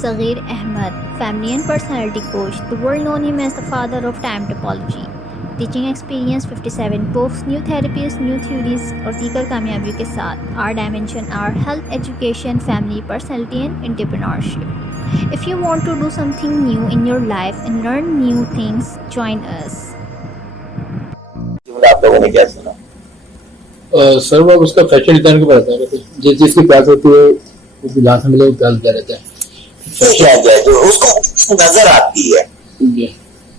Saghir Ahmed, family and personality coach, the world known him as the father of time topology. Teaching experience 57 books, new therapies, new theories और दीगर कामयाबियों के साथ our dimension are health, education, family, personality and entrepreneurship. If you want to do something new in your life and learn new things, join us. आप लोगों ने क्या सुना? Sir वो उसका फैशन डिजाइन के बारे में बता रहे थे। जिस चीज की प्यास होती है वो जहाँ से मिले वो प्यास दिया रहता है। क्या जाए जो उसको नजर आती है।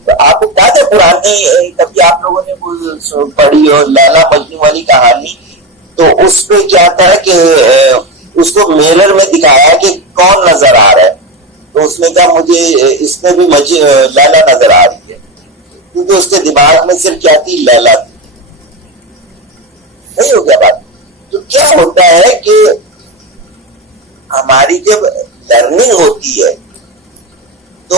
तो आपको क्या था पुरानी कभी आप लोगों ने वो पढ़ी हो लैला मजनू वाली कहानी, तो उसमें क्या था कि उसको मिरर में दिखाया कि कौन नजर आ रहा है, तो उसने कहा मुझे इसमें भी लैला नजर आ रही है, क्योंकि उसके दिमाग में सिर्फ क्या थी, लैला थी। नहीं हो गया बात। तो क्या होता है कि हमारी जब लर्निंग होती है तो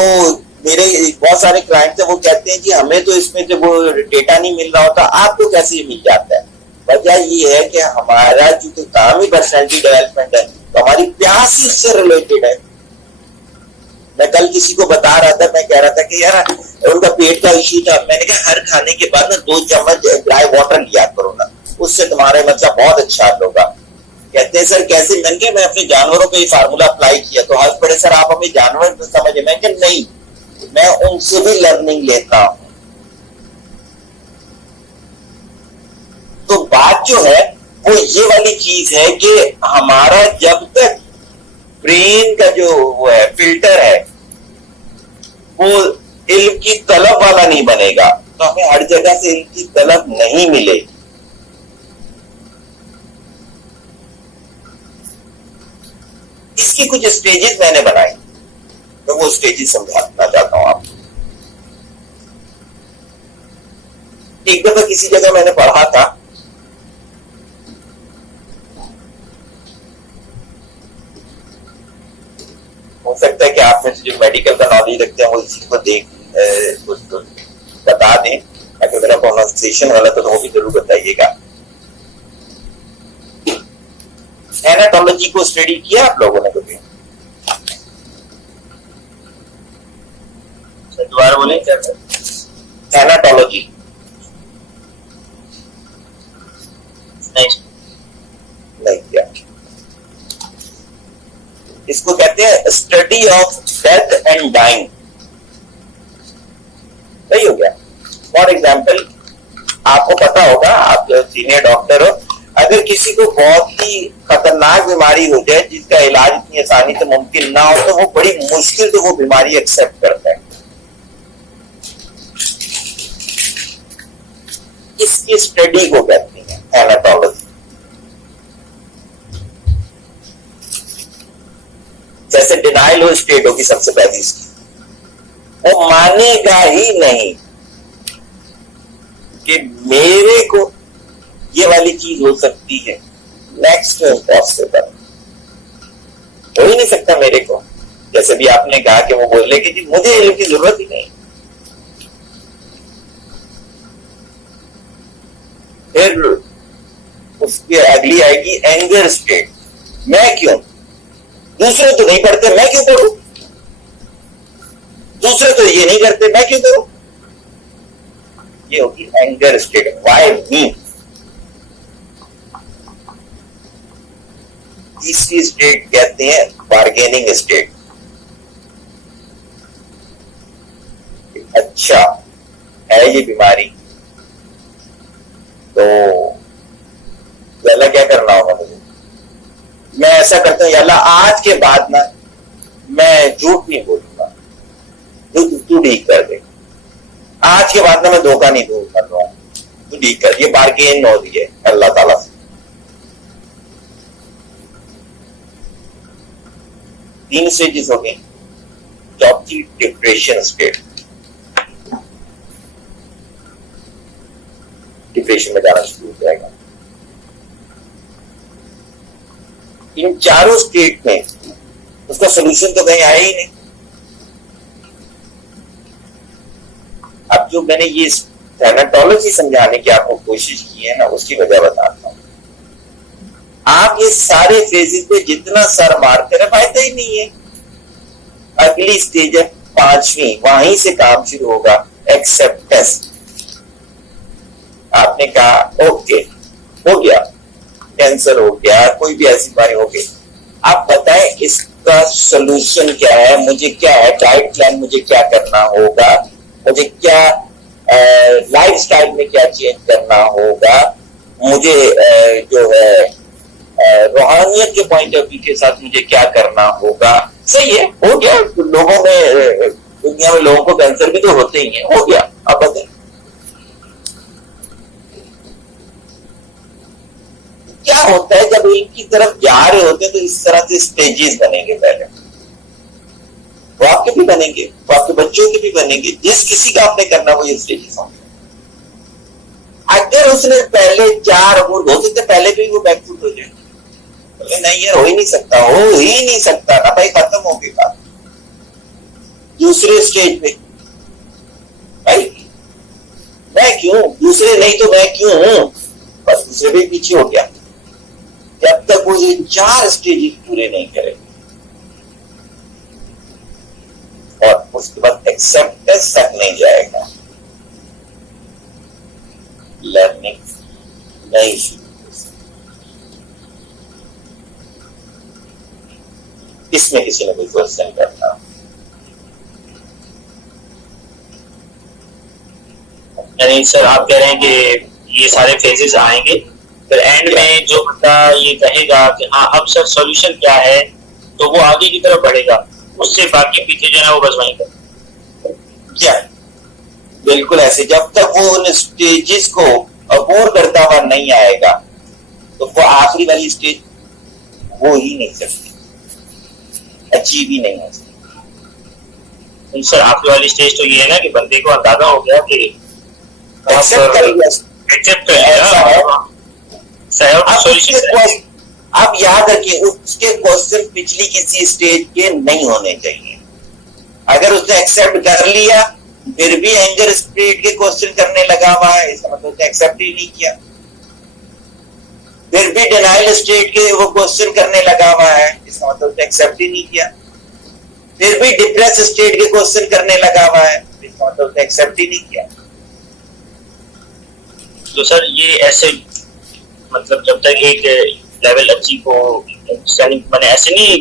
मेरे बहुत सारे क्लाइंट थे, वो कहते हैं कि हमें तो इसमें जब वो डेटा नहीं मिल रहा होता, आपको कैसे मिल जाता है? वजह ये है कि हमारा जो काम ही पर्सनैलिटी डेवलपमेंट है, तो हमारी प्यास ही उससे रिलेटेड है। मैं कल किसी को बता रहा था, मैं कह रहा था कि यार उनका पेट का इश्यू था, मैंने कहा हर खाने के बाद ना 2 चम्मच ड्राई वाटर लिया करो ना, उससे तुम्हारे मतलब बहुत अच्छा होगा। कहते हैं सर कैसे? मैंने कहा मैं अपने जानवरों पे ये फार्मूला अप्लाई किया, तो हर बड़े सर आप हमें जानवर तो समझे। मैं कहा नहीं, मैं उनसे भी लर्निंग लेता हूं। तो बात जो है वो ये वाली चीज है कि हमारा जब तक ब्रेन का जो वो है फिल्टर है वो इल्म की तलब वाला नहीं बनेगा, तो हमें हर जगह से इल्म की तलब नहीं मिलेगी। इसकी कुछ स्टेजेस मैंने बनाई, तो वो स्टेजेस समझाना चाहता हूं आपको। एक दफा किसी जगह मैंने पढ़ा था, हो सकता है कि आप में से जो मेडिकल का नॉलेज रखते हैं वो इसी को बता दें, अगर मेरा प्रोनाउंसिएशन गलत हो तो वो भी जरूर बताइएगा। एनाटोलॉजी को स्टडी किया आप लोगों ने कभी? दोबारा बोले क्या? एनाटोलॉजी नहीं किया। इसको कहते हैं study of death and dying. सही हो गया। फॉर एग्जाम्पल आपको पता होगा, आप सीनियर डॉक्टर हो, अगर किसी को बहुत ही खतरनाक बीमारी हो जाए जिसका इलाज इतनी आसानी से मुमकिन ना हो, तो वो बड़ी मुश्किल से वो बीमारी एक्सेप्ट करता है। इसकी स्टडी को कहते हैं एनाटोलॉजी। जैसे डिनाइल हो स्टेट होगी सबसे पहली इसकी, वो मानेगा ही नहीं कि मेरे को ये वाली चीज हो सकती है, नेक्स्ट इम्पॉसिबल, हो ही नहीं सकता मेरे को। जैसे भी आपने कहा कि वो बोले कि जी मुझे इल्म की जरूरत ही नहीं। फिर उसकी अगली आएगी एंगर स्टेट। मैं क्यों? दूसरे तो नहीं पढ़ते, मैं क्यों पढ़ूं? दूसरे तो ये नहीं करते, मैं क्यों करूं? ये होगी एंगर स्टेट। व्हाई मी? तीसरी स्टेट कहते हैं बार्गेनिंग स्टेट। अच्छा है ये बीमारी, तो अल्लाह क्या करना होगा मुझे? मैं ऐसा करता हूं, अल्लाह आज के बाद ना मैं झूठ नहीं बोलूंगा, तू ठीक कर दे। आज के बाद ना मैं धोखा नहीं कर रहा हूं, तू ठीक कर। ये बार्गेन हो रही है अल्लाह ताला से। 3 स्टेजेस हो गई। चौथी डिप्रेशन स्टेट, डिप्रेशन में जाना शुरू हो जाएगा। इन चारों स्टेट में उसका सोल्यूशन तो कहीं आया ही नहीं। अब जो मैंने ये एनाटोलॉजी समझाने की आपको कोशिश की है ना, उसकी वजह बताता हूं। आप ये सारे फेजेस पे जितना सर मारते रहे फायदा ही नहीं है। अगली स्टेज है 5वीं, वहीं से काम शुरू होगा एक्सेप्टेंस। आपने कहा ओके हो गया, कैंसर हो गया, कोई भी ऐसी बीमारी हो गई, आप बताएं इसका सोल्यूशन क्या है, मुझे क्या है डाइट प्लान, मुझे क्या करना होगा, मुझे क्या लाइफ स्टाइल में क्या चेंज करना होगा, मुझे जो है रूहानियत के पॉइंट ऑफ व्यू के साथ मुझे क्या करना होगा। सही है, हो गया। लोगों में, दुनिया में लोगों को कैंसर भी तो होते ही है, हो गया। अब बताएं क्या होता है जब इनकी तरफ जा रहे होते हैं, तो इस तरह से स्टेजेस बनेंगे। पहले वो आपके भी बनेंगे, वो आपके बच्चों के भी बनेंगे, जिस किसी का आपने करना वो ये स्टेजेस होंगे। अगर उसने पहले 4 हो सकते पहले भी वो बैकफुट हो जाए, नहीं यार हो ही नहीं सकता, हो ही नहीं सकता ना भाई, खत्म हो गई बात। दूसरे स्टेज पे भाई मैं क्यों, दूसरे नहीं तो मैं क्यों हूं, बस दूसरे भी पीछे हो गया। जब तक वो ये 4 स्टेज पूरे नहीं करेंगे और उसके बाद एक्सेप्टेंस तक नहीं जाएगा, लर्निंग नहीं शुरू हो सकती। इसमें किसी ने कोई क्वेश्चन करना? यानी सर आप कह रहे हैं कि ये सारे फेजेस आएंगे, फिर एंड में जो बंदा ये कहेगा कि हाँ अब सर सॉल्यूशन क्या है, तो वो आगे की तरफ बढ़ेगा, उससे बाकी पीछे जो है वो बस वहीं पर क्या बिल्कुल ऐसे। जब तक वो उन स्टेजेस को अबोर करता हुआ नहीं आएगा, तो वो आखिरी वाली स्टेज वो ही नहीं सकती, अचीव ही नहीं हो सकती। सर आपकी वाली स्टेज तो ये है ना कि बंदे को अंदाजा हो गया कि एक्सेप्ट कर लिया, आप याद रखिए उसके क्वेश्चन पिछली किसी स्टेज के नहीं होने चाहिए। अगर उसने एक्सेप्ट कर लिया फिर भी एंगर स्प्रिट के क्वेश्चन करने लगा हुआ है, इसका मतलब उसने एक्सेप्ट ही नहीं किया। फिर भी डिनाइल स्टेट के वो क्वेश्चन करने लगा हुआ है, इसका मतलब उसने एक्सेप्ट ही नहीं किया। फिर भी डिप्रेस स्टेट के क्वेश्चन करने लगा हुआ है, इसका मतलब उसने एक्सेप्ट ही नहीं किया। तो सर ये ऐसे मतलब जब तक एक लेवल अचीव हो, मैंने ऐसे नहीं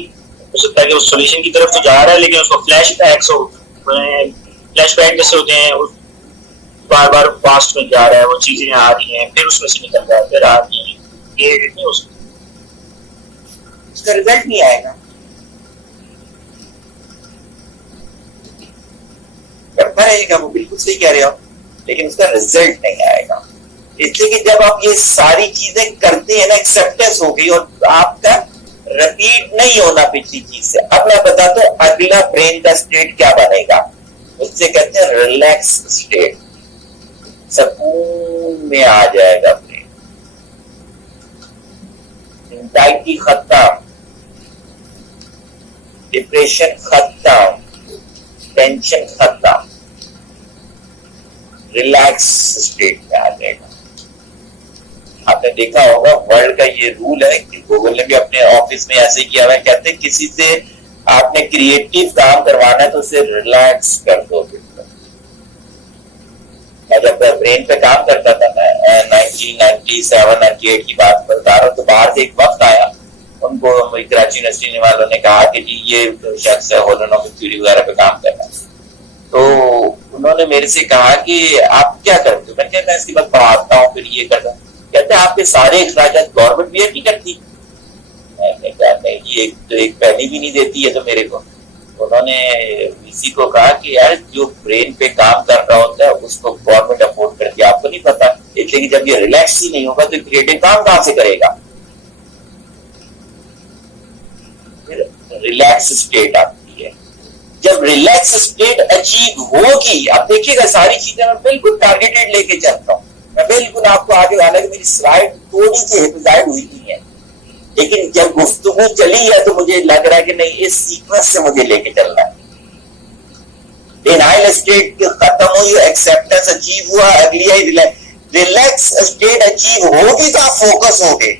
हो सकता कि उस सॉल्यूशन की तरफ तो जा रहा है लेकिन उसको फ्लैशबैक्स हो, फ्लैशबैक जैसे होते हैं, बार बार पास्ट में जा रहा है, वो चीजें आ रही हैं, फिर उसमें से निकल रहा है, फिर आ रही है, ये नहीं हो सकता, उसका रिजल्ट नहीं आएगा। करता रहेगा वो, बिल्कुल सही कह रहे हो, लेकिन उसका रिजल्ट नहीं आएगा। इसलिए कि जब आप ये सारी चीजें करते हैं ना, एक्सेप्टेंस हो गई और आपका रिपीट नहीं होना पिछली चीज से। अब मैं बताता हूं अगला ब्रेन का स्टेट क्या बनेगा, उससे कहते हैं रिलैक्स स्टेट, सुकून में आ जाएगा ब्रेन, एंजाइटी खत्म, डिप्रेशन खत्म, टेंशन खत्म, रिलैक्स स्टेट में आ जाएगा। आपने देखा होगा वर्ल्ड का ये रूल है कि गूगल ने भी अपने ऑफिस में ऐसे किया हुआ है, कहते हैं किसी से आपने क्रिएटिव काम करवाना है तो उसे रिलैक्स कर दो। मैं जब ब्रेन पे काम करता था, मैं 1997-98 की बात बता रहा हूँ, तो बाहर से एक वक्त आया, उनको कराची यूनिवर्सिटी वालों ने कहा कि जी ये शख्स है होलोनोमिक थ्योरी वगैरह पे काम कर रहा है। तो उन्होंने मेरे से कहा कि आप क्या करते हो? मैं कहता इसकी बात पढ़ाता हूँ, फिर ये करता हूँ। कहते हैं आपके सारे अखराजात गवर्नमेंट बियर नहीं करती? मैंने कहा नहीं, एक पैनी भी नहीं देती है तो मेरे को। उन्होंने वीसी को कहा कि यार जो ब्रेन पे काम कर रहा होता है उसको गवर्नमेंट अफोर्ड करती है, आपको नहीं पता। इसलिए कि जब ये रिलैक्स ही नहीं होगा तो क्रिएटिव काम कहां से करेगा? रिलैक्स स्टेट आती है। जब रिलैक्स स्टेट अचीव होगी, अब देखिएगा सारी चीजें मैं बिल्कुल टारगेटेड लेके चलता हूँ, मैं बिल्कुल आपको आगे वाला मेरी स्लाइड थोड़ी सी हिफाजत हुई नहीं है, लेकिन जब गुफ्तगू चली है तो मुझे लग रहा है कि नहीं इस सीक्वेंस से मुझे लेके चलना है। डिनाइल स्टेट खत्म हुई, एक्सेप्टेंस अचीव हुआ, अगली आई रिलैक्स स्टेट अचीव होगी तो आप फोकस होगे।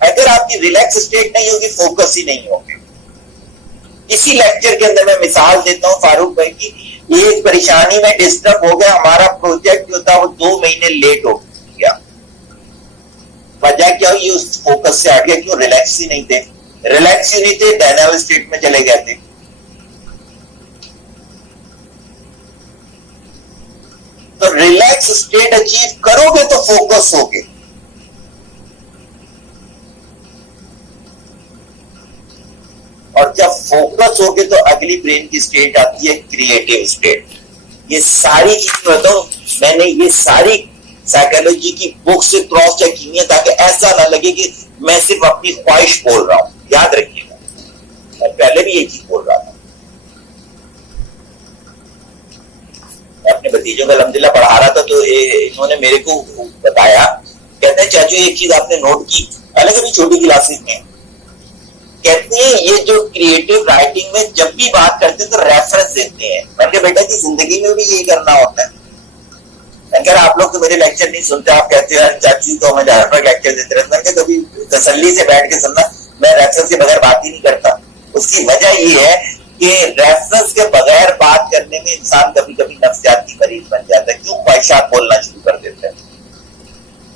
अगर आपकी रिलैक्स स्टेट नहीं होगी, फोकस ही नहीं होगी। इसी लेक्चर के अंदर मैं मिसाल देता हूँ फारूक भाई की, एक परेशानी में डिस्टर्ब हो गया, हमारा प्रोजेक्ट जो था वो 2 महीने लेट हो गया। वजह क्या हुई? उस फोकस से हट गया। क्यों? रिलैक्स ही नहीं थे। रिलैक्स ही नहीं थे, डायनामिक स्टेट में चले गए थे। तो रिलैक्स स्टेट अचीव करोगे तो फोकस होगे, और जब फोकस होगे तो अगली ब्रेन की स्टेट आती है क्रिएटिव स्टेट। ये सारी चीजें बताऊं, मैंने ये सारी साइकोलॉजी की बुक से क्रॉस चेक की है ताकि ऐसा ना लगे कि मैं सिर्फ अपनी ख्वाहिश बोल रहा हूं। याद रखिएगा, मैं पहले भी ये चीज बोल रहा था। मैं अपने भतीजों को अल्हम्दुलिल्लाह पढ़ा रहा था, तो इन्होंने मेरे को बताया, कहते हैं चाचू एक चीज आपने नोट की, अलग अभी छोटी क्लासेस में, कहते हैं ये जो क्रिएटिव राइटिंग में जब भी बात करते हैं तो रेफरेंस देते हैं। मैंने बेटा जी जिंदगी में भी यही करना होता है। अगर आप लोग तो मेरे लेक्चर नहीं सुनते, आप कहते हैं चाची तो हमें ज़्यादातर लेक्चर देते रहते हैं, कभी तसल्ली से बैठ के सुनना, मैं रेफरेंस के बगैर बात ही नहीं करता। उसकी वजह ये है कि रेफरेंस के बगैर बात करने में इंसान कभी कभी नफ्सियाती मरीज बन जाता है। क्यों? ख्वाहिशात बोलना शुरू कर देता है।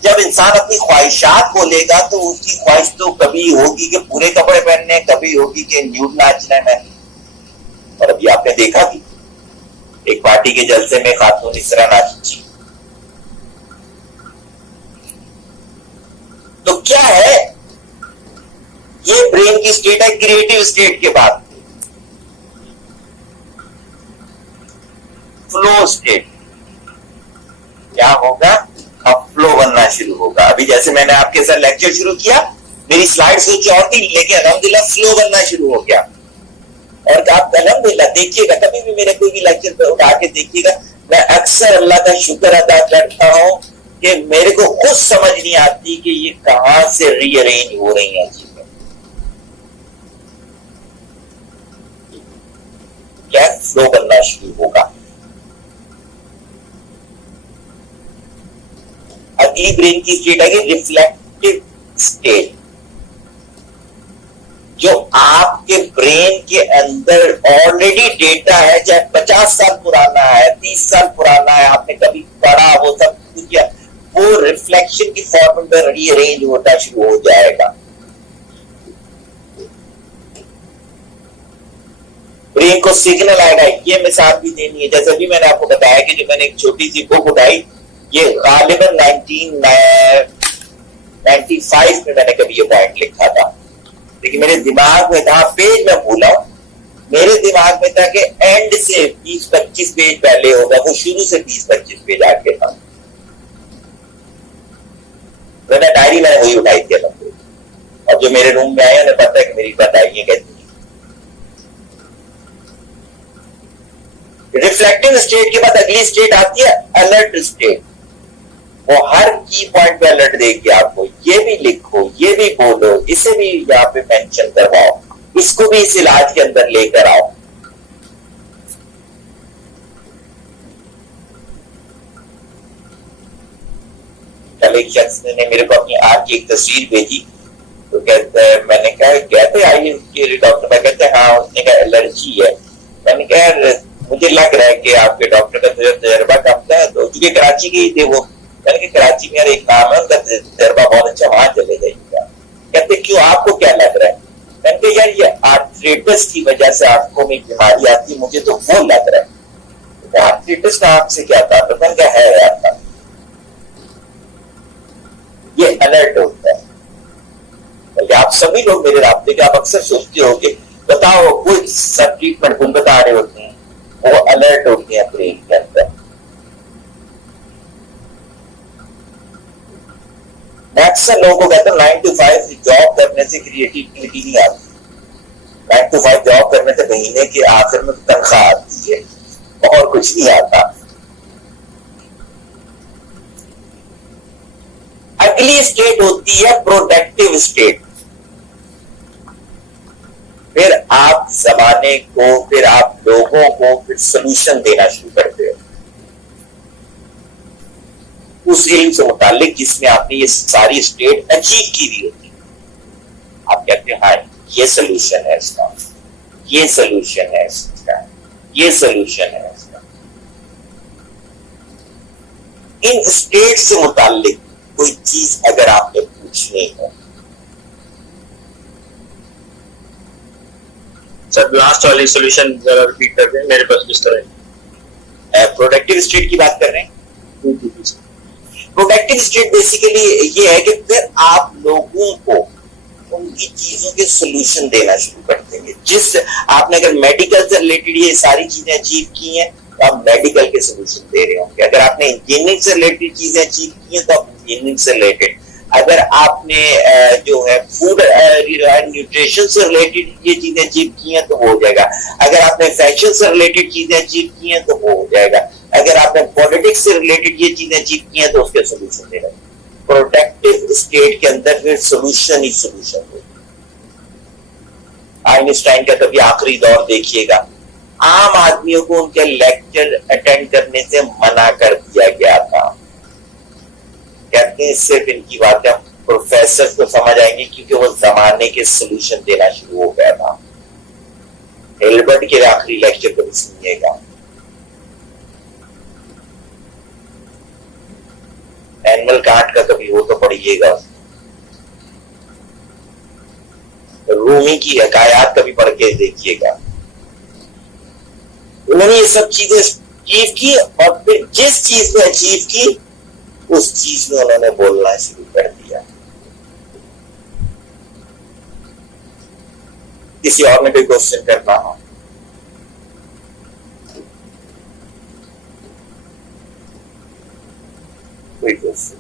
जब इंसान अपनी ख्वाहिशात बोलेगा तो उसकी ख्वाहिश तो कभी होगी कि पूरे कपड़े पहनने, कभी होगी कि न्यूड नाचने में। और अभी आपने देखा कि एक पार्टी के जलसे में खातून इस तरह नाची। तो क्या है? ये ब्रेन की स्टेट है क्रिएटिव स्टेट के बाद फ्लो स्टेट। क्या होगा? अब फ्लो बनना शुरू होगा। अभी जैसे मैंने आपके साथ लेक्चर शुरू किया, मेरी स्लाइड कुछ और थी, लेकिन अल्हम्दुलिल्लाह फ्लो बनना शुरू हो गया। और आप अल्हम्दुलिल्लाह देखिएगा, कभी भी मेरे कोई भी लेक्चर पे उठा के देखिएगा, मैं अक्सर अल्लाह का शुक्र अदा करता हूं कि मेरे को खुद समझ नहीं आती कि ये कहां से रीअरेंज हो रही हैं चीजें। क्या? फ्लो बनना शुरू होगा। अगली ब्रेन की स्टेट है रिफ्लेक्टिव स्टेट, जो आपके ब्रेन के अंदर ऑलरेडी डेटा है, चाहे 50 साल पुराना है, 30 साल पुराना है, आपने कभी पढ़ा, वो सब कुछ किया, वो रिफ्लेक्शन की फॉर्म में रीअरेंज होना शुरू हो जाएगा। ब्रेन को सिग्नल आएगा। ये मिसाल भी देनी है, जैसे भी मैंने आपको बताया कि जो मैंने एक छोटी सी बुक उठाई, ये गालिबन 1995 में मैंने कभी ये पॉइंट लिखा था, लेकिन मेरे दिमाग में था, पेज में भूला, मेरे दिमाग में था कि एंड से 20-25 पेज पहले होगा, वो शुरू से 20-25 पेज आगे था। मैंने डायरी मैंने वही उठाई थी, और जो मेरे रूम में आए उन्हें पता है कि मेरी बात डायरी कहती है। रिफ्लेक्टिव स्टेट के बाद अगली स्टेट आती है अलर्ट स्टेट। वो हर की पॉइंट पे अलर्ट देगी आपको, ये भी लिखो, ये भी बोलो, इसे भी यहाँ पे मेंशन करवाओ, इसको भी इस इलाज के अंदर लेकर आओ। कल एक शख्स ने मेरे को अपनी आंख की एक तस्वीर भेजी, तो कहते हैं, मैंने कहा कहते आई के डॉक्टर में, कहते हैं हाँ, उसने कहा एलर्जी है। मैंने कहा मुझे लग रहा है कि आपके डॉक्टर का तजर्बा कम था, तो चूंकि कराची के ही थे वो, मैंने कहा कराची में एक नाम है, उनका तजर्बा बहुत अच्छा, वहां चले जाइएगा। कहते क्यों, आपको क्या लग रहा है? मैंने कहा यार ये आर्थराइटिस की वजह से आंखों में बीमारी आती है, मुझे तो वो लग रहा है। तो आर्थराइटिस का आंख से क्या था? तो मैंने कहा है यार, ये अलर्ट होता है। बल्कि आप सभी लोग मेरे रास्ते के, आप अक्सर सोचते हो कि बताओ कोई सब ट्रीटमेंट तुम बता रहे होते हैं, वो अलर्ट होती है ब्रेन के अंदर। अक्सर लोगों को कहते हैं 9 to 5 जॉब करने से क्रिएटिविटी नहीं आती। 9 to 5 जॉब करने से महीने के आखिर में तनख्वाह आती है और कुछ नहीं आता। अगली स्टेट होती है प्रोडक्टिव स्टेट। फिर आप जमाने को, फिर आप लोगों को फिर सोल्यूशन देना शुरू करते हो उस इल्म से मुतालिक जिसमें आपने ये सारी स्टेट अचीव की हुई होती है। आप कहते हैं हाँ ये सोल्यूशन है इसका, ये सोल्यूशन है इसका, ये सोल्यूशन है इसका। इन स्टेट से मुताल्लिक कोई चीज अगर आपने पूछनी हो। सर लास्ट वाली सॉल्यूशन जरा रिपीट कर दें, मेरे पास जिस तरह प्रोडक्टिव स्टेट की बात कर रहे हैं। प्रोडक्टिव स्टेट बेसिकली ये है कि फिर आप लोगों को उनकी चीजों के सोल्यूशन देना शुरू कर देंगे। जिस आपने अगर मेडिकल से रिलेटेड ये सारी चीजें अचीव की हैं तो आप मेडिकल के सोल्यूशन दे रहे होंगे। अगर आपने इंजीनियरिंग से रिलेटेड चीजें अचीव की हैं तो आप इंजीनियरिंग से रिलेटेड, अगर आपने जो है फूड एंड न्यूट्रिशन से रिलेटेड ये चीजें अचीव की हैं तो हो जाएगा। अगर आपने फैशन से रिलेटेड चीजें अचीव की हैं तो हो जाएगा। अगर आपने पॉलिटिक्स से रिलेटेड ये चीजें अचीव की हैं तो उसके सोल्यूशन दे रहे हैं। प्रोडक्टिव स्टेट के अंदर फिर सोल्यूशन ही सोल्यूशन हो। आइंस्टाइन का कभी आखिरी दौर देखिएगा, आम आदमियों को उनके लेक्चर अटेंड करने से मना कर दिया गया था। कहते हैं सिर्फ इनकी बातें प्रोफेसर को समझ आएंगे क्योंकि वो जमाने के सोल्यूशन देना शुरू हो गया था। हिल्बर्ट के आखिरी लेक्चर को भी सुनिएगा। एनिमल कांट का कभी हो तो पढ़िएगा। रूमी की हकायात कभी पढ़ के देखिएगा। उन्होंने ये सब चीजें अचीव की और फिर जिस चीज में अचीव की उस चीज में उन्होंने बोलना शुरू कर दिया। किसी और ने कोई क्वेश्चन करना हो? कोई क्वेश्चन?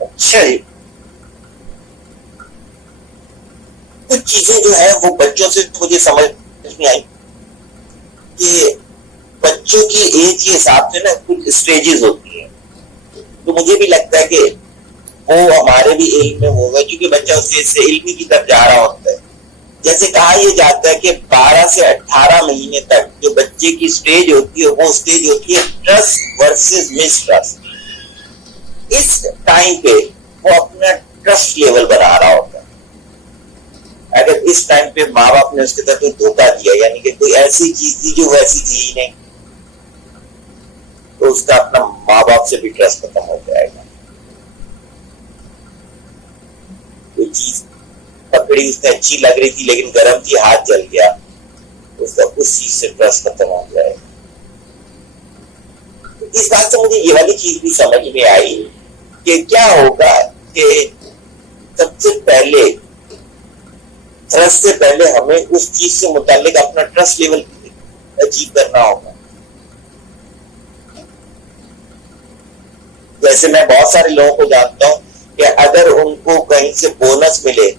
अच्छा ही कुछ चीजें जो है वो बच्चों से मुझे समझ में आई कि बच्चों की एज के हिसाब से ना कुछ स्टेजेस होती हैं। तो मुझे भी लगता है कि वो हमारे भी इल्म में होगा क्योंकि बच्चा उस एज से इल्मी की तरफ जा रहा होता है। जैसे कहा यह जाता है कि 12 से 18 महीने तक जो बच्चे की स्टेज होती है वो स्टेज होती है ट्रस्ट वर्सेस मिसट्रस्ट। इस टाइम पे वो अपना ट्रस्ट लेवल बना रहा होता है। अगर इस टाइम पे माँ बाप ने उसके साथ धोखा दिया, यानी कि कोई ऐसी चीज थी जो वैसी थी ही नहीं, तो उसका अपना माँ बाप से भी ट्रस्ट खत्म हो जाएगा। कोई चीज पकड़ी उसने अच्छी लग रही थी लेकिन गर्म थी, हाथ जल गया, उसका उस चीज से ट्रस्ट खत्म हो जाएगा। तो इस बात से मुझे ये वाली चीज भी समझ में आई कि क्या होगा कि सबसे पहले ट्रस्ट से पहले हमें उस चीज से मुतालिक अपना ट्रस्ट लेवल अचीव करना होगा। जैसे मैं बहुत सारे लोगों को जानता हूं कि अगर उनको कहीं से बोनस मिले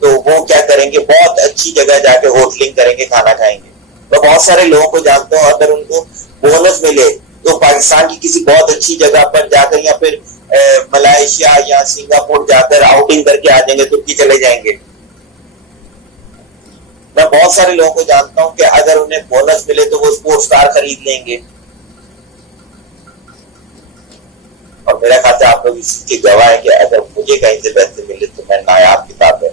तो वो क्या करेंगे, बहुत अच्छी जगह जाके होटलिंग करेंगे, खाना खाएंगे। मैं बहुत सारे लोगों को जानता हूं अगर उनको बोनस मिले तो पाकिस्तान की किसी बहुत अच्छी जगह पर जाकर या फिर मलेशिया या सिंगापुर जाकर आउटिंग करके आ जाएंगे, तुर्की चले जाएंगे। मैं बहुत सारे लोगों को जानता हूं कि अगर उन्हें बोनस मिले तो वो स्पोर्ट्स कार खरीद लेंगे। और मेरा ख्याल से आप लोग इसके गवाह है कि अगर मुझे कहीं से पैसे मिले तो मैं नायाब किताब है,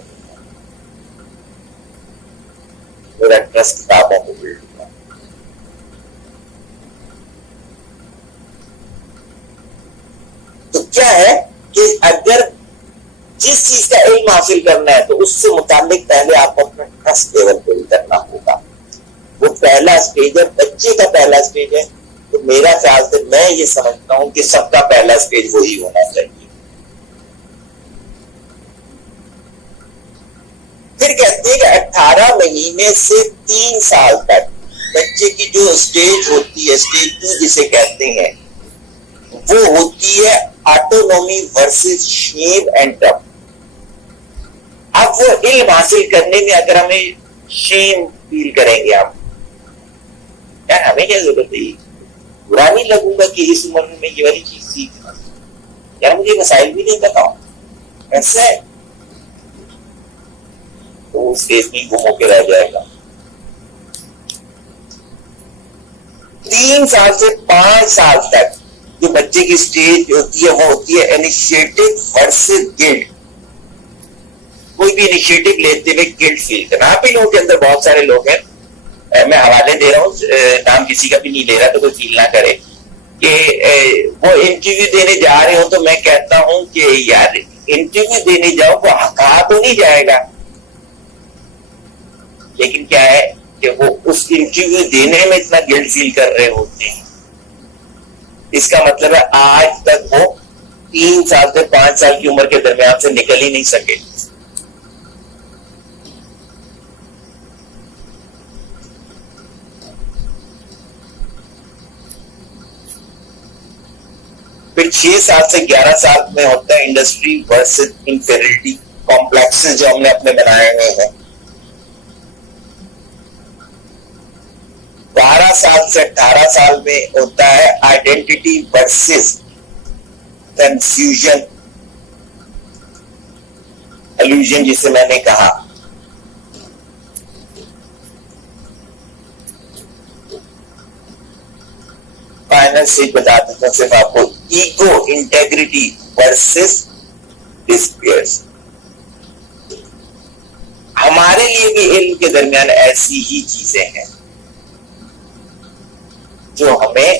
मेरा ट्रस्ट किताबों को बिल्ड किया। तो क्या है कि अगर जिस चीज का इल्म हासिल करना है तो उससे मुताबिक पहले आपको अपना ट्रस्ट लेवल बिल्ड करना होगा। वो पहला स्टेज है, बच्चे का पहला स्टेज है। तो मेरा ख्याल से मैं ये समझता हूं कि सबका पहला स्टेज वही होना चाहिए। फिर कहते हैं कि 18 महीने से 3 साल तक बच्चे की जो स्टेज होती है, स्टेज 2 जिसे कहते हैं, वो होती है autonomy versus shame and tough. अब वो इल्म हासिल करने में अगर हमें शेम फील करेंगे, हम यार हमें क्या जरूरत है, बुरा नहीं लगूंगा कि इस उम्र में मैं ये वाली चीज सीख, यार मुझे मसाइल भी नहीं बताओ, ऐसा है, तो उस स्टेज में घूम के रह जाएगा। 3 साल से 5 साल तक जो बच्चे की स्टेज होती है वो होती है इनिशिएटिव वर्सेस गिल्ट। भी इनिशिएटिव लेते हुए गिल्ट फील करना। आप ही लोगों के अंदर बहुत सारे लोग हैं, मैं हवाले दे रहा हूँ, नाम किसी का भी नहीं ले रहा, तो कोई फील ना करे कि वो इंटरव्यू देने जा रहे हो, तो मैं कहता हूं कि यार इंटरव्यू देने जाओ वो कहा तो नहीं जाएगा, लेकिन क्या है कि वो उस इंटरव्यू देने में इतना गिल्ट फील कर रहे होते हैं। इसका मतलब है आज तक वो 3 साल से 5 साल की उम्र के दरमियान से निकल ही नहीं सके। फिर 6 साल से 11 साल में होता है इंडस्ट्री वर्सेस इंफीरियरिटी कॉम्प्लेक्सेस जो हमने अपने बनाए हुए हैं। 12 साल से 18 साल में होता है आइडेंटिटी वर्सेस कंफ्यूजन, इल्यूजन जिसे मैंने कहा। फाइनल से बता देता हूं सिर्फ आपको, ईगो इंटेग्रिटी वर्सेस डिस्पेयर्स। हमारे लिए भी इल्म के दरमियान ऐसी ही चीजें हैं जो हमें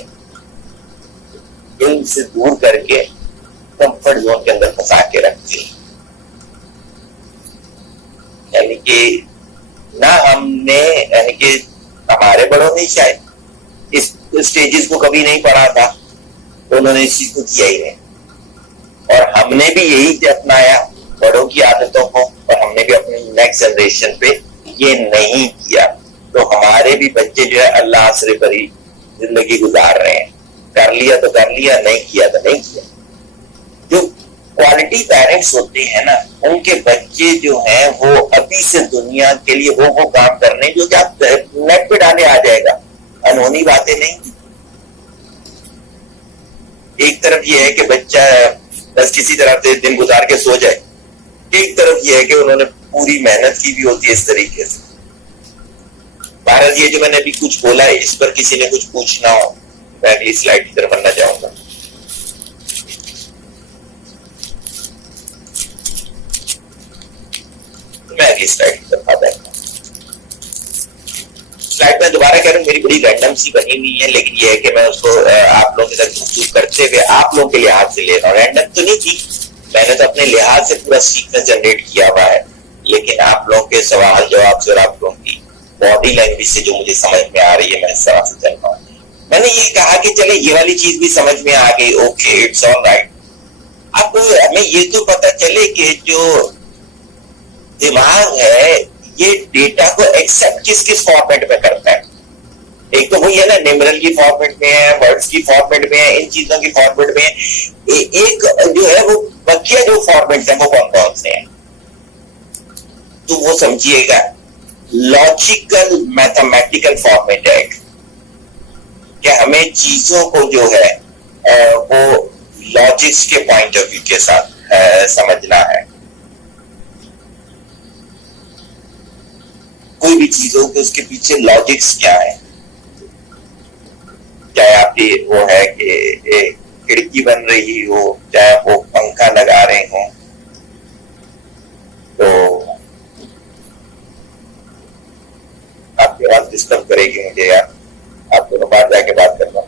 इल्म से दूर करके कंफर्ट जोन के अंदर फंसा के रखती है। यानी कि ना हमने, यानी कि हमारे बड़ों ने शायद इस स्टेजेस को कभी नहीं पढ़ा था, तो उन्होंने इस चीज को किया ही नहीं। और हमने भी यही अपनाया बड़ों की आदतों को, और हमने भी अपने नेक्स्ट जनरेशन पे ये नहीं किया, तो हमारे भी बच्चे जो है अल्लाह आसरे पर ही जिंदगी गुजार रहे हैं। कर लिया तो कर लिया, नहीं किया तो नहीं किया। जो क्वालिटी पेरेंट्स होते हैं ना, उनके बच्चे जो हैं वो अभी से दुनिया के लिए वो काम करने जो आप नेट पे डाले आ जाएगा, अनहोनी बातें नहीं। एक तरफ ये है कि बच्चा बस किसी तरह से दिन गुजार के सो जाए, एक तरफ ये है कि उन्होंने पूरी मेहनत की भी होती है इस तरीके से। भारत, ये जो मैंने अभी कुछ बोला है, इस पर किसी ने कुछ पूछना हो, मैं अगली स्लाइड की तरफ बनना चाहूंगा। मैं अगली स्लाइड की तरफ आता हूं। स्लाइड में दोबारा कह रहा हूँ, मेरी बड़ी रैंडम सी बनी हुई है, लेकिन ये है कि मैं उसको आप लोगों के साथ गुफ्तगू करते हुए आप लोगों के लिहाज से ले रहा हूँ। रैंडम तो नहीं थी, मैंने तो अपने लिहाज से पूरा सीक्वेंस जनरेट किया हुआ है, लेकिन आप लोगों के सवाल जवाब से और आप लोगों की बॉडी लैंग्वेज से जो मुझे समझ में आ रही है, मैं इस तरह से चल रहा हूँ। मैंने ये कहा कि चले ये वाली चीज भी समझ में आ गई, ओके इट्स ऑल राइट। अब हमें ये तो पता चले कि जो दिमाग है ये डेटा को एक्सेप्ट किस किस फॉर्मेट में करता है। एक तो वही है ना, न्यूमेरल की फॉर्मेट में है, वर्ड्स की फॉर्मेट में है, इन चीजों की फॉर्मेट में है। एक जो है वो बकिया जो फॉर्मेट है वो कौन कौन से हैं, तो वो समझिएगा लॉजिकल मैथमेटिकल फॉर्मेट है कि हमें चीजों को जो है वो लॉजिक्स के पॉइंट ऑफ व्यू के साथ समझना है। कोई भी चीज हो कि उसके पीछे लॉजिक्स क्या है, चाहे आपकी वो है कि एक खिड़की बन रही हो, चाहे वो पंखा लगा रहे हो, तो आपकी आवाज डिस्टर्ब करेगी मुझे यार, आप दोनों बाहर जाके बात करना।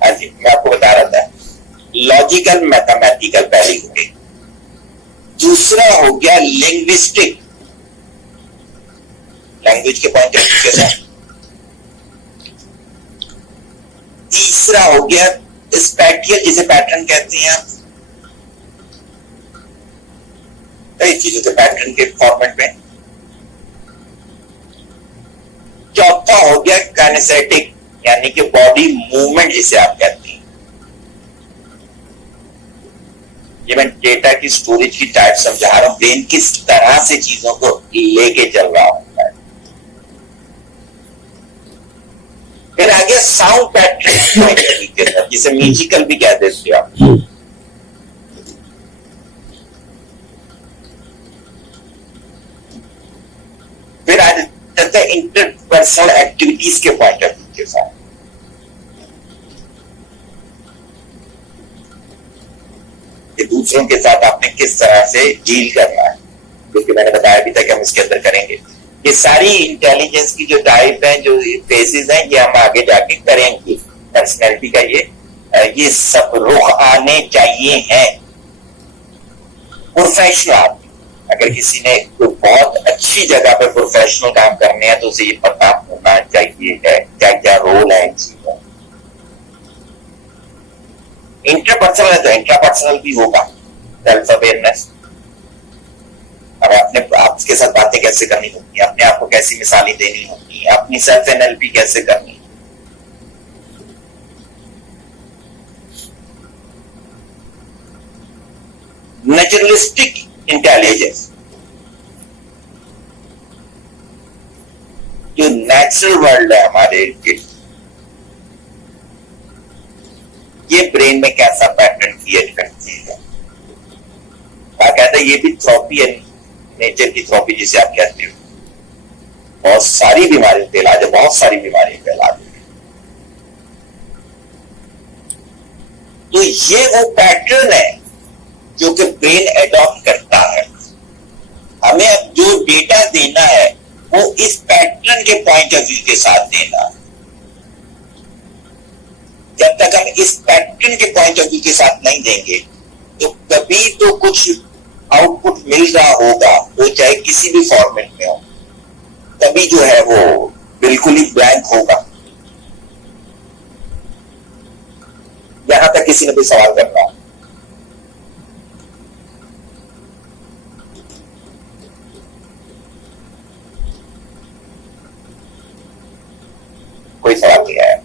हाँ जी, मैं आपको बता रहा था लॉजिकल मैथमेटिकल पहली हो गई, दूसरा हो गया लिंग्विस्टिक, लैंग्वेज के पॉइंट ऑफ व्यू के साथ, तीसरा हो गया स्पैटियल जिसे पैटर्न कहते हैं आप, कई चीजों के पैटर्न के फॉर्मेट में, चौथा हो गया काइनेस्थेटिक यानी कि बॉडी मूवमेंट जिसे आप कहते हैं। ये मैं डेटा की स्टोरेज की टाइप समझा रहा हूं, ब्रेन किस तरह से चीजों को लेके चल रहा होता है। फिर आ गया साउंड पैटर्न जिसे म्यूजिकल भी कह देते हो आप। फिर आ जाता है इंटरपर्सनल एक्टिविटीज के पॉइंट ऑफ व्यू के साथ। कि दूसरों के साथ आपने किस तरह से डील करना है, क्योंकि मैंने बताया भी था कि हम इसके अंदर करेंगे। ये सारी इंटेलिजेंस की जो टाइप है, जो फेजेस हैं, ये हम आगे जाके करेंगे। पर्सनैलिटी का ये सब रुख आने चाहिए हैं। प्रोफेशनल, अगर किसी ने कोई बहुत अच्छी जगह पर प्रोफेशनल काम करने हैं तो उसे ये पता होना चाहिए है क्या क्या रोल है इन चीजों। इंटरपर्सनल है तो इंट्रापर्सनल भी होगा, सेल्फ अवेयरनेस। अब अपने आपके साथ बातें कैसे करनी होगी, अपने आप को कैसी मिसालें देनी होगी, अपनी सेल्फ एनएलपी कैसे करनी। नेचुरलिस्टिक इंटेलिजेंस, जो नेचुरल वर्ल्ड है हमारे, ये ब्रेन में कैसा पैटर्न क्रिएट करती है। कहता है ये भी थ्रोपी है, नेचर की थ्रोपी जिसे आप कहते हो। बहुत सारी बीमारियों का इलाज है, बहुत सारी बीमारियों का इलाज है। तो ये वो पैटर्न है जो कि ब्रेन एडॉप्ट करता है। हमें अब जो डेटा देना है वो इस पैटर्न के पॉइंट ऑफ व्यू के साथ देना है। जब तक हम इस पैटर्न के पॉइंट ऑफ व्यू के साथ नहीं देंगे तो कभी तो कुछ आउटपुट मिल रहा होगा, वो चाहे किसी भी फॉर्मेट में हो, तभी जो है वो बिल्कुल ही ब्लैंक होगा। यहां तक किसी ने कोई सवाल करना हो? कोई सवाल नहीं आया?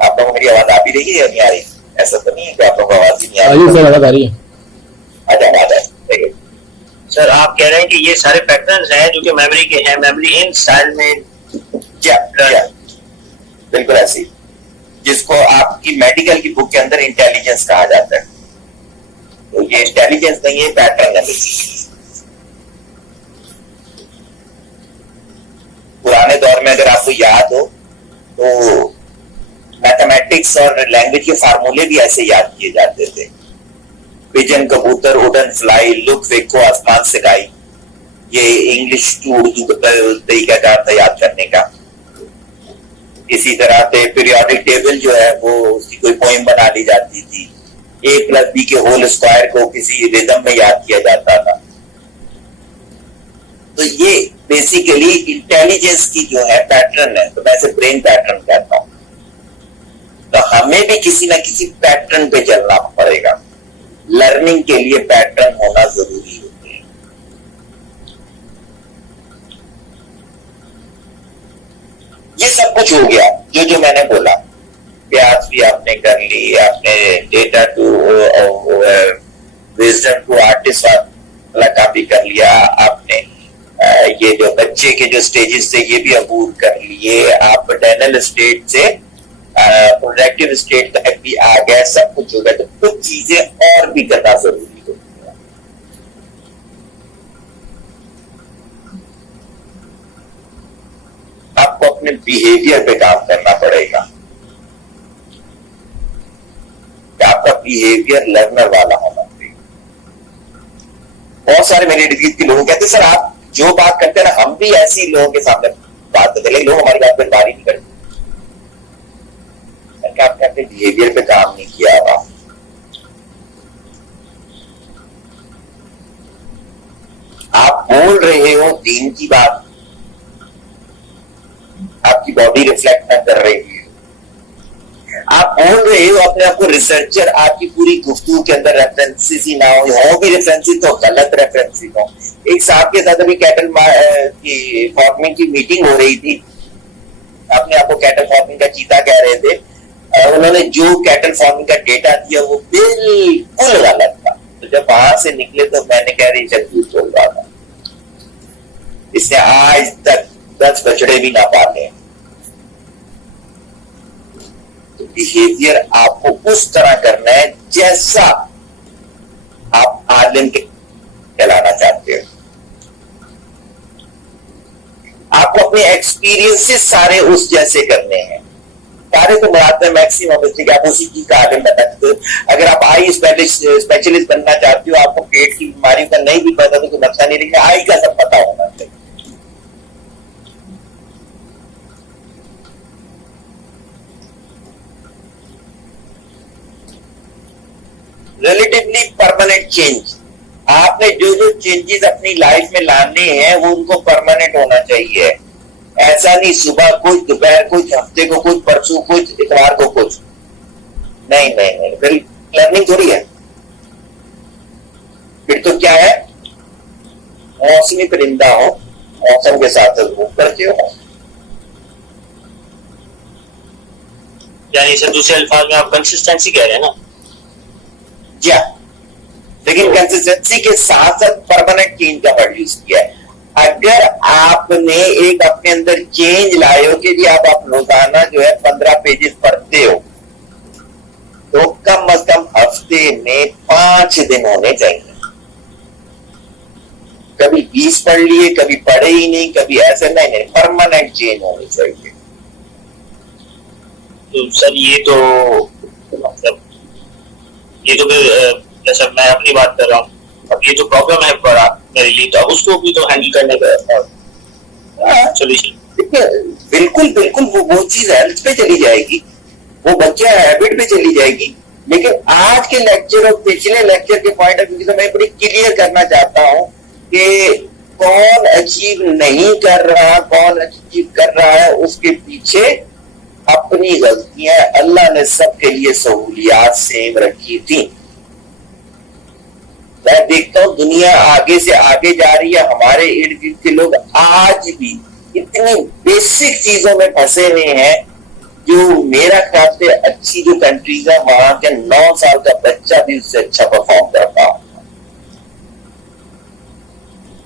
आप लोगों को मेरी आवाज आ भी रही है या नहीं आ रही? ऐसा तो नहीं है कि आप लोगों को आवाज ही नहीं आ रही? सर आवाज आ रही है। सर आप कह रहे हैं कि ये सारे पैटर्न्स हैं जो कि मेमोरी के हैं, मेमोरी इन स्टाइल में क्या बिल्कुल ऐसी, जिसको आपकी मेडिकल की बुक के अंदर इंटेलिजेंस कहा जाता है। तो ये इंटेलिजेंस नहीं है, पैटर्न है। पुराने दौर में अगर आपको याद हो तो मैथमेटिक्स और लैंग्वेज के फार्मूले भी ऐसे याद किए जाते थे। पिजन कबूतर, उड़न फ्लाई, लुक देखो आसमान से गाई। ये इंग्लिश टू उर्दू का तरीका था याद करने का। इसी तरह से पीरियोडिक टेबल जो है वो उसकी कोई पोएम बना ली जाती थी। A+B के होल स्क्वायर को किसी रिदम में याद किया जाता था। तो ये बेसिकली इंटेलिजेंस की जो है पैटर्न है, तो मैं इसे ब्रेन पैटर्न कहता हूं। तो हमें भी किसी ना किसी पैटर्न पे चलना पड़ेगा। लर्निंग के लिए पैटर्न होना जरूरी होते हैं। ये सब कुछ हो गया जो मैंने बोला। प्यास भी आपने कर ली, आपने data to wisdom to artist वाला कॉपी कर लिया, आपने ये जो बच्चे के जो स्टेजेस थे ये भी अबूर कर लिए, आप डेनल स्टेट से प्रोडक्टिव स्टेट तक भी आ गए, सब कुछ हो गया। तो कुछ चीजें और भी करना जरूरी होती है। आपको अपने बिहेवियर पे काम करना पड़ेगा। आपका बिहेवियर लर्नर वाला होना चाहिए। बहुत सारे मेरे इर्द गिर्द के लोग कहते सर आप जो बात करते हैं ना, हम भी ऐसी लोगों के सामने बात करते, लेकिन लोग हमारी बात पर बात ही नहीं करते। आपने अपने बिहेवियर पे काम नहीं किया हुआ। आप बोल रहे हो दीन की बात, आपकी बॉडी रिफ्लेक्ट न कर रही है। आप बोल रहे हो अपने आप को रिसर्चर, आपकी पूरी गुफ्तगू के अंदर रेफरेंसेस ही ना हो भी रेफरेंसेस तो गलत रेफरेंसेस हो। एक साहब के साथ अभी कैटल की फार्मिंग की मीटिंग हो रही थी। अपने आप को कैटल फार्मिंग का चीता कह रहे थे। उन्होंने जो कैटल फार्मिंग का डेटा दिया वो बिल्कुल गलत था। तो जब वहां से निकले तो मैंने कह रही झूठ बोल रहा था, इसने आज तक 10 बछड़े भी ना पाले। तो बिहेवियर आपको उस तरह करना है जैसा आप आलिम के कहलाना चाहते हो। आपको अपने एक्सपीरियंसेस सारे उस जैसे करने हैं। सारे तो बनाते हैं मैक्सिमम, इसलिए आप उसी चीज का आगे बताते हो। अगर आप आई स्पेशलिस्ट बनना चाहते हो, आपको पेट की बीमारी का नहीं भी पता तो कोई मसला नहीं, लेकिन आई का सब पता होना चाहिए। रिलेटिवली परमानेंट चेंज, आपने जो जो चेंजेस अपनी लाइफ में लाने हैं वो उनको परमानेंट होना चाहिए। ऐसा नहीं सुबह कुछ, दोपहर कुछ, हफ्ते को कुछ, परसों कुछ, इतवार को कुछ, नहीं नहीं नहीं, फिर लर्निंग थोड़ी है। फिर तो क्या है, मौसमी परिंदा हो, मौसम के साथ मूव करते हो। यानी सर दूसरे अल्फाज में आप कंसिस्टेंसी कह रहे हैं ना? जी हाँ, लेकिन कंसिस्टेंसी के साथ साथ परमानेंट चेंज का वर्ड यूज किया है। अगर आपने एक अपने अंदर चेंज लाए हो कि जी आप रोजाना जो है 15 पेजेस पढ़ते हो, तो कम से कम हफ्ते में 5 दिन होने चाहिए। कभी 20 पढ़ लिए, कभी पढ़े ही नहीं, कभी ऐसे नहीं, परमानेंट चेंज होनी चाहिए। तो सर ये तो मतलब ये तो फिर जैसे मैं अपनी बात कर रहा हूँ, अब ये जो प्रॉब्लम है बड़ा मेरे लिए, तो अब उसको भी तो हैंडल करने का सोल्यूशन। बिल्कुल बिल्कुल, वो चीज हेल्थ पे चली जाएगी, वो बच्चे हैबिट पे चली जाएगी। लेकिन आज के लेक्चर और पिछले लेक्चर के पॉइंट ऑफ व्यू से मैं बड़ी क्लियर करना चाहता हूँ कि कौन अचीव नहीं कर रहा, कौन अचीव कर रहा है, उसके पीछे अपनी गलतियां अल्लाह ने सबके लिए सहूलियात सेम रखी थी। मैं देखता हूं दुनिया आगे से आगे जा रही है, हमारे इर्द गिर्द के लोग आज भी इतनी बेसिक चीजों में फंसे हुए हैं जो मेरा ख्याल से अच्छी जो कंट्रीज है वहां के 9 साल का बच्चा भी उससे अच्छा परफॉर्म करता है।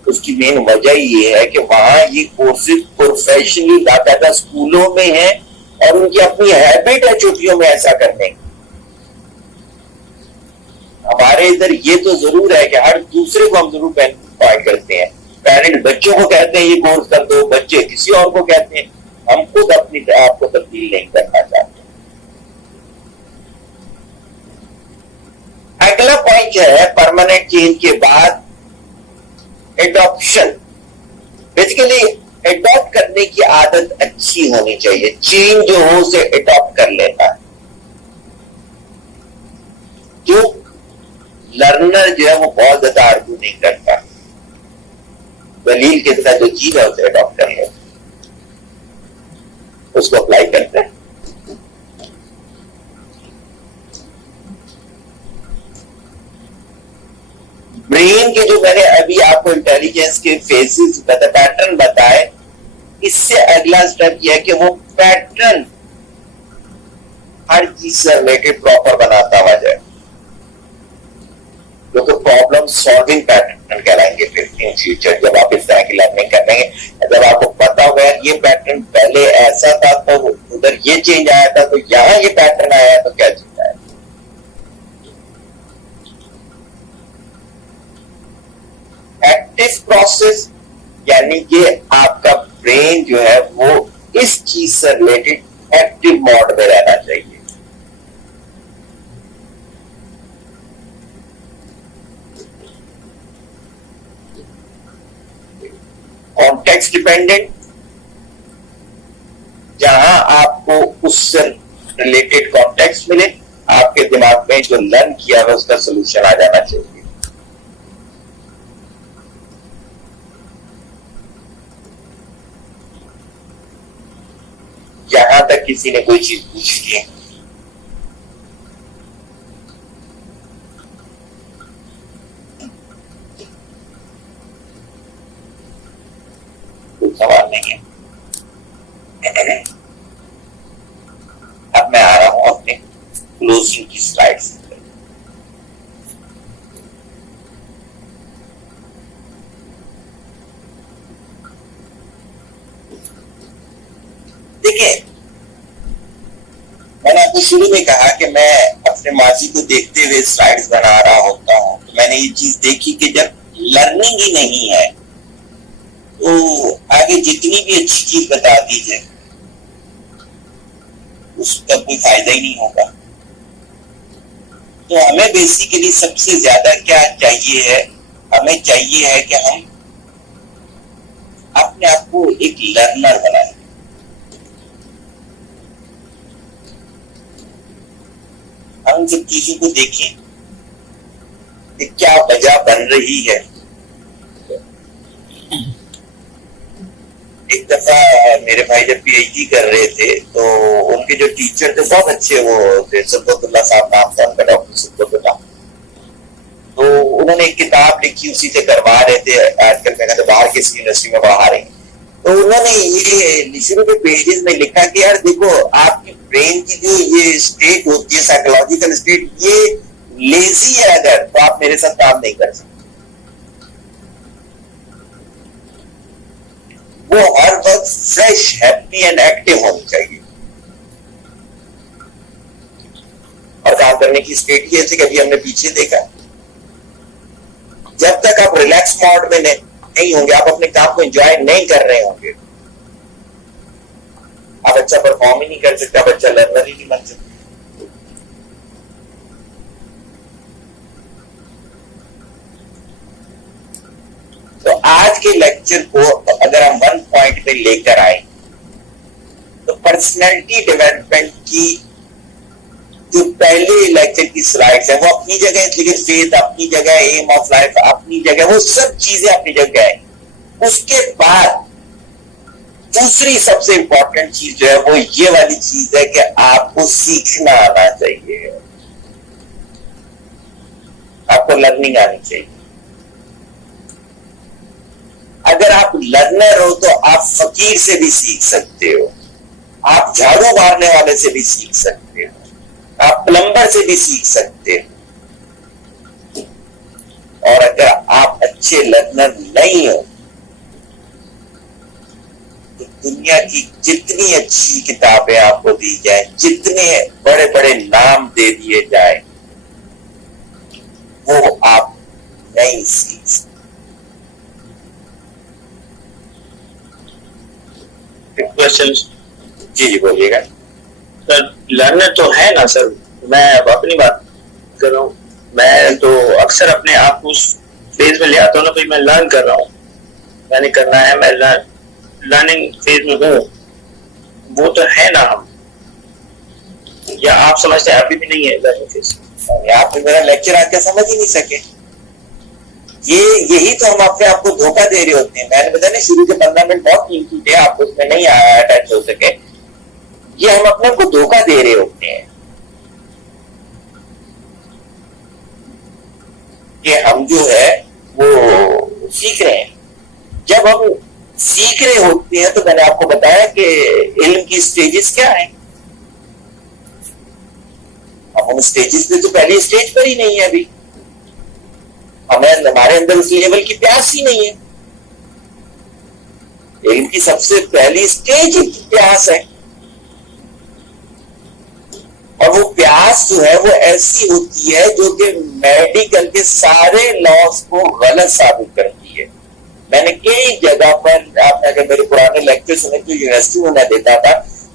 उसकी मेन वजह ये है कि वहां ये कोर्सेज प्रोफेशनली बाकायदा स्कूलों में है और उनकी अपनी हैबिट है छुट्टियों में ऐसा करने की। हमारे इधर ये तो जरूर है कि हर दूसरे को हम जरूर पॉइंट करते हैं, पेरेंट बच्चों को कहते हैं ये कोर्स कर दो, बच्चे किसी और को कहते हैं। हम खुद अपनी आपको तब्दील नहीं करना चाहते। अगला पॉइंट जो है परमानेंट चेंज के बाद एडॉप्शन। बेसिकली एडॉप्ट करने की आदत अच्छी होनी चाहिए। चेंज जो हो उसे एडॉप्ट कर लेता है। जो लर्नर जो है वो बहुत ज्यादा आर्ग्यू नहीं करता, दलील के साथ जो चीज है उसे एडॉप्ट कर लेता, उसको अप्लाई करते हैं। ब्रेन के जो मैंने अभी आपको इंटेलिजेंस के फेसेस पैटर्न बताए, इससे अगला स्टेप यह है कि वो पैटर्न हर चीज से रिलेटेड प्रॉपर बनाता हुआ जाए, जो कि प्रॉब्लम सॉल्विंग पैटर्न कहलाएंगे फिर इन फ्यूचर जब आप इस तरह की लर्निंग करेंगे। जब आपको पता होगा ये पैटर्न पहले ऐसा था तो उधर ये चेंज आया था, तो यहां ये पैटर्न आया तो क्या चेंज आया। एक्टिव प्रोसेस यानी कि आपका ब्रेन जो है वो इस चीज से रिलेटेड एक्टिव मोड में रहना चाहिए। कॉन्टेक्स्ट डिपेंडेंट, जहां आपको उससे रिलेटेड कॉन्टेक्स्ट मिले, आपके दिमाग में जो लर्न किया है उसका सोल्यूशन आ जाना चाहिए। यहां तक किसी ने कोई चीज पूछ ली, कोई सवाल नहीं है। अब मैं आ रहा हूं अपने क्लोजिंग की स्लाइड्स। देखिए, मैंने आपको शुरू में कहा कि मैं अपने माजी को देखते हुए स्लाइड्स बना रहा होता हूं। तो मैंने ये चीज देखी कि जब लर्निंग ही नहीं है तो आगे जितनी भी अच्छी चीज बता दी जाए उसका कोई फायदा ही नहीं होगा। तो हमें बेसिकली सबसे ज्यादा क्या चाहिए है, हमें चाहिए है कि हम अपने आप को एक लर्नर बनाएं। हम सब चीजों को देखें कि क्या वजह बन रही है। एक दफा मेरे भाई जब पीएचडी कर रहे थे तो उनके जो टीचर थे बहुत अच्छे, वो थे सुब्बतुल्लाह साहब, नाम था उनका, डॉक्टर सुब्बतुल्लाह। तो उन्होंने एक किताब लिखी, उसी से करवा रहे थे। आजकल मैं कहते बाहर किसी यूनिवर्सिटी में पढ़ा रहे हैं, तो उन्होंने ये शुरू के पेजेस में लिखा कि यार देखो, आपकी ब्रेन की जो ये स्टेट होती है, साइकोलॉजिकल स्टेट, ये लेजी है अगर, तो आप मेरे साथ काम नहीं कर सकते। वो हर वक्त फ्रेश, हैप्पी एंड एक्टिव होनी चाहिए। और काम करने की स्टेट की ऐसे कभी हमने पीछे देखा। जब तक आप रिलैक्स मोड में नहीं होंगे, आप अपने काम को एंजॉय नहीं कर रहे होंगे, आप अच्छा परफॉर्म ही नहीं कर सकते, आप अच्छा लर्नर ही नहीं बन सकते। तो आज के लेक्चर को अगर हम वन पॉइंट पे लेकर आए तो पर्सनैलिटी डेवलपमेंट की जो पहले लेक्चर की स्लाइड्स है वो अपनी जगह है, लेकिन फेथ अपनी जगह है, एम ऑफ लाइफ अपनी जगह, वो सब चीजें अपनी जगह है। उसके बाद दूसरी सबसे इंपॉर्टेंट चीज जो है वो ये वाली चीज है कि आपको सीखना आना चाहिए, आपको लर्निंग आनी चाहिए। अगर आप लर्नर हो तो आप फकीर से भी सीख सकते हो, आप झाड़ू मारने वाले से भी सीख सकते हो, आप प्लम्बर से भी सीख सकते हो। और अगर आप अच्छे लर्नर नहीं हो तो दुनिया की जितनी अच्छी किताबें आपको दी जाए, जितने बड़े बड़े नाम दे दिए जाए, वो आप नहीं सीख सकते। क्वेश्चन? जी बोलिएगा सर। लर्नर तो है ना सर, मैं अब अपनी बात कर रहा हूँ। मैं तो अक्सर अपने आप को उस फेज में ले आता हूँ ना, भाई मैं लर्न कर रहा हूँ, मैंने करना है, मैं लर्निंग फेज में हूँ, वो तो है ना हम, या आप समझते हैं अभी भी नहीं है लर्निंग फेज? आप मेरा लेक्चर आके समझ ही नहीं सके। यही तो हम अपने आप को धोखा दे रहे होते हैं। मैंने बताया ना शुरू के 15 मिनट बहुत कीमती थे, आप उसमें नहीं अटैच हो सके। ये हम अपने आप को धोखा दे रहे होते हैं कि हम जो है वो सीख रहे हैं। जब हम सीख रहे होते हैं तो मैंने आपको बताया कि इल्म की स्टेजेस क्या है। अब हम स्टेजेस पे तो पहली स्टेज पर ही नहीं है अभी, हमारे अंदर उस लेवल की प्यास ही नहीं है। इल्म की सबसे पहली स्टेज प्यास है, और वो प्यास जो है वो ऐसी होती है जो कि मेडिकल के सारे लॉस को गलत साबित करती है। मैंने कई जगह पर, आपने अगर मेरे पुराने लेक्चर सुने तो यूनिवर्सिटी में मैं देता था,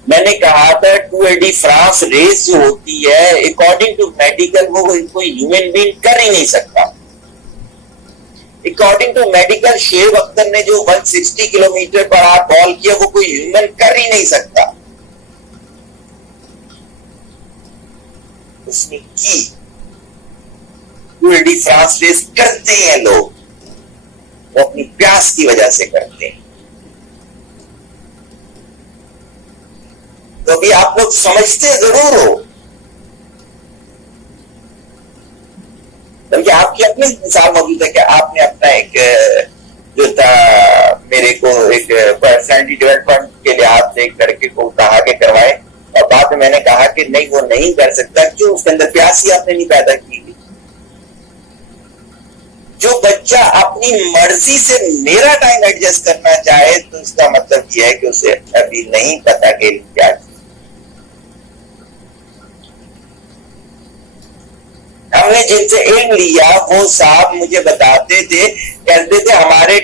मैंने कहा था 2AD फ्रांस रेस जो होती है, अकॉर्डिंग टू मेडिकल वो कोई ह्यूमन बीइंग कर ही नहीं सकता। अकॉर्डिंग टू मेडिकल शेब अख्तर ने जो 160 किलोमीटर पर आवर बॉल किया वो कोई ह्यूमन कर ही नहीं सकता। उसने की 2AD फ्रांस रेस करते हैं लोग, वो अपनी प्यास की वजह से करते हैं। तो अभी आप लोग समझते जरूर हो, बल्कि आपकी अपनी मिसाल मौजूद है कि आपने अपना एक जो था, मेरे को एक पर्सनैलिटी डेवलपमेंट के लिए आपने एक लड़के को कहा के करवाए, और बाद में मैंने कहा कि नहीं वो नहीं कर सकता, क्यों? उसके अंदर प्यास ही आपने नहीं पैदा की। जो बच्चा अपनी मर्जी से मेरा टाइम एडजस्ट करना चाहे तो इसका मतलब यह है कि उसे अभी नहीं पता कि क्या। हमने जिनसे इल्म लिया वो साहब मुझे बताते थे, कहते थे हमारे